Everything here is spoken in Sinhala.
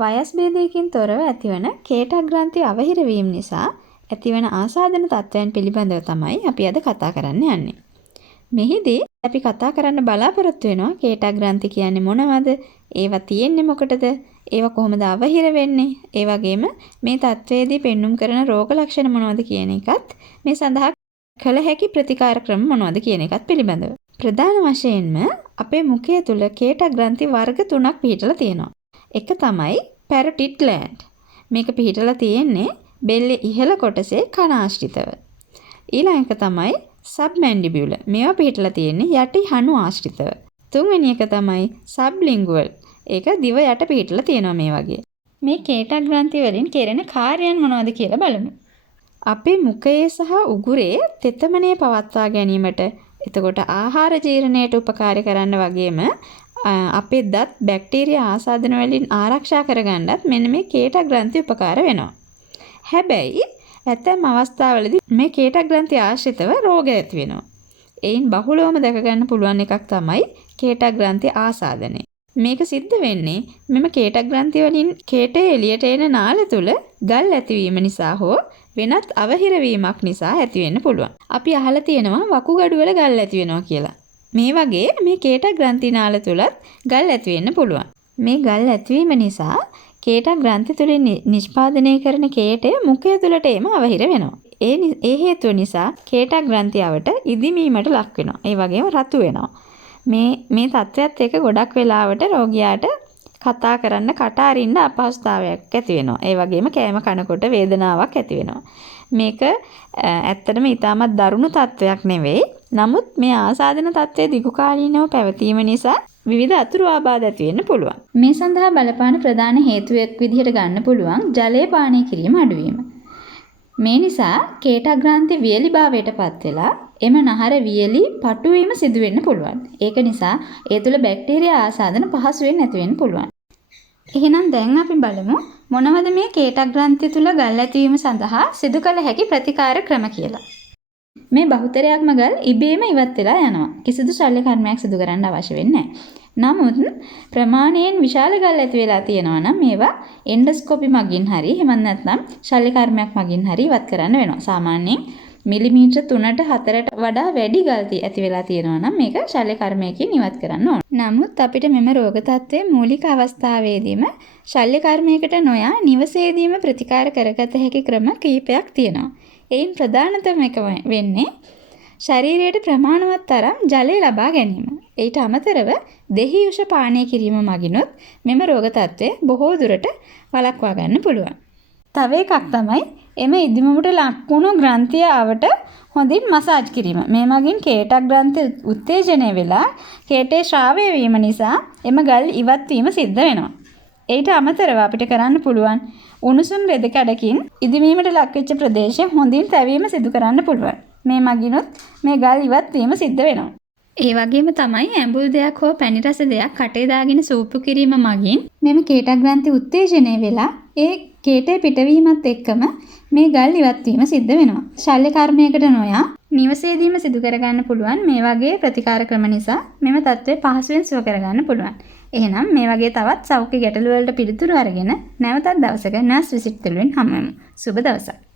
වයස් භේදයකින් තොරව ඇතිවන කේටක් ග්‍රන්ථි අවහිර වීම නිසා ඇතිවන ආසාදන තත්ත්වයන් පිළිබඳව තමයි අපි අද කතා කරන්න යන්නේ. මෙහිදී අපි කතා කරන්න බලාපොරොත්තු වෙනවා කේටක් ග්‍රන්ථි කියන්නේ මොනවද? ඒවා තියෙන්නේ මොකටද? ඒවා කොහොමද අවහිර වෙන්නේ? ඒ වගේම මේ තත්ත්වයේදී පෙන්눔 කරන රෝග ලක්ෂණ මොනවද කියන එකත් මේ සඳහා කළ හැකි ප්‍රතිකාර ක්‍රම මොනවද කියන එකත් පිළිබඳව. ප්‍රධාන වශයෙන්ම අපේ මුඛය තුල කේටක් ග්‍රන්ථි වර්ග 3ක් පිහිටලා තියෙනවා. එක තමයි පැරොටිඩ් ග්ලෑන්ඩ්. මේක පිහිටලා තියෙන්නේ බෙල්ලේ ඉහළ කොටසේ කන ආශ්‍රිතව. ඊළඟ එක තමයි සබ්මැන්ඩිබියුලර්. මේවා පිහිටලා තියෙන්නේ යටි හනු ආශ්‍රිතව. තුන්වෙනි එක තමයි සබ්ලින්ගුවල්. ඒක දිව යට පිහිටලා තියෙනවා මේ වගේ. මේ කේටක් ග්‍රන්ථි වලින් කෙරෙන කාර්යයන් මොනවද කියලා බලමු. අපේ මුඛයේ සහ උගුරේ තෙතමනය පවත්වා ගැනීමට, එතකොට ආහාර ජීර්ණයට උපකාර කරන්න වගේම අපේ දත් බැක්ටීරියා ආසාදන වලින් ආරක්ෂා කරගන්නත් මෙන්න මේ කේටක් ග්‍රන්ථි උපකාර වෙනවා. හැබැයි ඇතැම් අවස්ථාවලදී මේ කේටක් ග්‍රන්ථි ආශ්‍රිතව රෝග ඇති වෙනවා. එයින් බහුලවම දැක ගන්න පුළුවන් එකක් තමයි කේටක් ග්‍රන්ථි ආසාදනය. මේක සිද්ධ වෙන්නේ මෙම කේටක් ග්‍රන්ථි වලින් කේටය එළියට එන නාල තුල ගල් ඇතිවීම නිසා හෝ වෙනත් අවහිර වීමක් නිසා ඇති වෙන්න පුළුවන්. අපි අහලා තියෙනවා වකුගඩු වල ගල් ඇති වෙනවා කියලා. මේ වගේ මේ කේටක් ග්‍රන්ථි නාල තුලත් ගල් ඇති වෙන්න පුළුවන්. මේ ගල් ඇතිවීම නිසා කේටක් ග්‍රන්ථි තුලින් නිෂ්පාදනය කරන කේටය මුඛය තුලට එම අවහිර වෙනවා. ඒ හේතුව නිසා කේටක් ග්‍රන්ථියවට ඉදිමීමට ලක් වෙනවා. ඒ වගේම රතු වෙනවා. මේ තත්ත්වයක් එක ගොඩක් වෙලාවට රෝගියාට කතා කරන්න කට අරින්න අපහසුතාවයක් ඇති වෙනවා. ඒ වගේම කෑම කනකොට වේදනාවක් ඇති වෙනවා. මේක ඇත්තටම ඊටමත් දරුණු තත්ත්වයක් නෙවෙයි. නමුත් මේ ආසාදන තත්ත්වයේ දිගු කාලීනව පැවතීම නිසා විවිධ අතුරු ආබාධ ඇති වෙන්න පුළුවන්. මේ සඳහා බලපාන ප්‍රධාන හේතුවක් විදිහට ගන්න පුළුවන් ජලය පානය කිරීම අඩුවීම. මේ නිසා කේටක් ග්‍රන්ථි වියලිභාවයට පත් වෙලා එම නහර වියලි පටු වීම සිදු වෙන්න පුළුවන්. ඒක නිසා ඒ තුල බැක්ටීරියා ආසාදන පහසුවෙන් නැති වෙන්න පුළුවන්. එහෙනම් දැන් අපි බලමු මොනවද මේ කේටක් ග්‍රන්ථි තුල ගල් ඇතිවීම සඳහා සිදු කළ හැකි ප්‍රතිකාර ක්‍රම කියලා. මේ බහුතරයක්ම ගල් ඉබේම ඉවත් වෙලා යනවා. කිසිදු ශල්‍ය කර්මයක් සිදු කරන්න අවශ්‍ය වෙන්නේ නැහැ. නමුත් ප්‍රමාණයෙන් විශාල ගල් ඇති වෙලා තියෙනවා නම් මේවා එන්ඩොස්කෝපි මගින් හරි එහෙම නැත්නම් ශල්‍ය කර්මයක් මගින් හරි ඉවත් කරන්න වෙනවා. සාමාන්‍යයෙන් මිලිමීටර 3ට 4ට වඩා වැඩි ගල් ඇති වෙලා තියෙනවා නම් මේක ශල්‍ය කර්මයකින් ඉවත් කරන්න ඕන. නමුත් අපිට මෙම රෝග තත්ත්වයේ මූලික අවස්ථාවේදීම ශල්‍ය කර්මයකට නොයා නිවසේදීම ප්‍රතිකාර කරගත හැකි ක්‍රම කීපයක් තියෙනවා. එයින් ප්‍රධානතම එක වෙන්නේ ශරීරයට ප්‍රමාණවත් තරම් ජලය ලබා ගැනීම. ඊට අමතරව දෙහි යුෂ පානය කිරීම මගිනුත් මෙම රෝග තත්ත්වය බොහෝ දුරට වළක්වා ගන්න පුළුවන්. තව එකක් තමයි එම ඉදිමුමට ලක්වුණු ග්‍රන්ථිය අවට හොඳින් මසාජ් කිරීම. මේ මගින් කේටක් ග්‍රන්ථි උත්තේජනය වෙලා කේටේ ශ්‍රාවය වීම නිසා එම ගල් ඉවත් වීම සිද්ධ වෙනවා. ඊට අමතරව අපිට කරන්න පුළුවන් උණුසුම් රෙදි කඩකින් ඉදිමීමට ලක්වෙච්ච ප්‍රදේශය හොඳින් තැවීම සිදු කරන්න පුළුවන්. මේ මගිනුත් මේ ගල් ඉවත් වීම සිද්ධ වෙනවා. ඒ වගේම තමයි ඇඹුල් දෙයක් හෝ පැණි රස දෙයක් කටේ දාගෙන සූපු කිරීම මගින් මෙම කේටක් ග්‍රන්ථි උත්තේජනය වෙලා ඒ කේටේ පිටවීමත් එක්කම මේ ගල් ඉවත් වීම සිද්ධ වෙනවා. ශල්‍ය කර්මයකට නොයා නිවසේදීම සිදු කරගන්න පුළුවන් මේ වගේ ප්‍රතිකාර ක්‍රම නිසා මෙම තත්ත්වය පහසුවෙන් සුව කරගන්න පුළුවන්. එහෙනම් මේ වගේ තවත් සෞඛ්‍ය ගැටලු වලට පිළිතුරු අරගෙන නැවතත් දවසක නර්ස් විසිට් වලින් හමු වෙමු. සුබ දවසක්.